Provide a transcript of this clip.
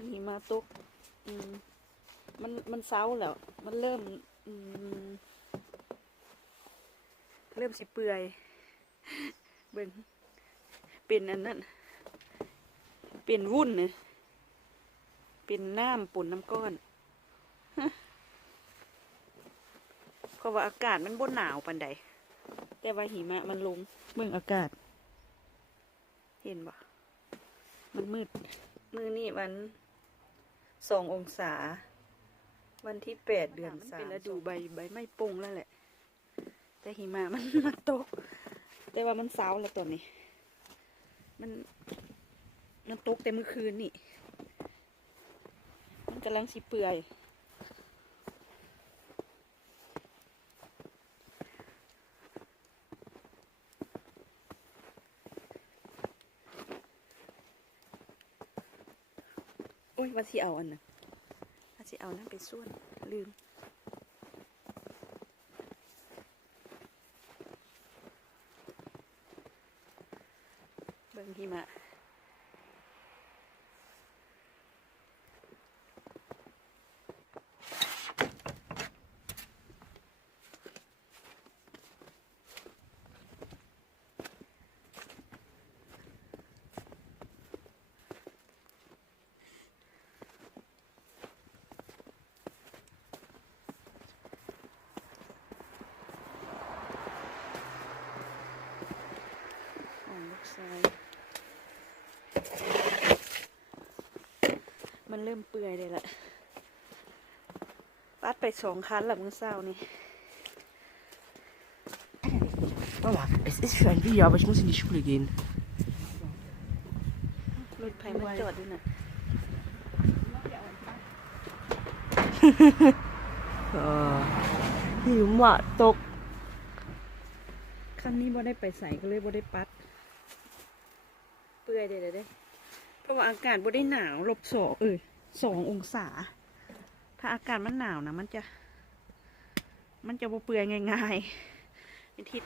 วันนี้มาตกอืมมันมันเศร้าแล้ว มันเริ่มอืมเริ่มสิเปื่อย เบิ่งเป็นอันนั้น เป็นวุ่นเนี่ยเป็นน้ำปุ่นน้ำก้อนฮะเพราะว่าอากาศมันบ่หนาวปันใด แต่ว่าหิมะมันลง เมืองอากาศ เห็นบ่มันมืด มือนี่วัน สององศา วันที่แปดเดือนสามเป็นฤดูใบใบไม้ปงแล้วแหละ แต่หิมะมันมาตก แต่ว่ามันเช้าแล้วตอนนี้ มันมันตกแต่เมื่อคืนนี่ มันกำลังสิเปื่อย อ้ยว่าสิเอาอันน่ะว่าสิเอานั่นไปส่วน ลืมเบิ่งหิมะ มันเริ่มเปื่อยเลยละปัดไปสองคันและมึงเศร้านี่ Mama, es ist für ein Video, aber ich muss in die Schule gehen. รถไฟมาจอดด้วยนะ Ah, หิวอะตก คันนี้บ่ได้ไปใส่ก็เลยบ่ได้ปัด เปื่อยเด้เด้เพราะว่าอากาศบ่ได้หนาวลบสองเอ้ย สององศา ถ้าอากาศมันหนาวนะ มันจะ มันจะบเปื่อยง่ายๆเป็นทิศ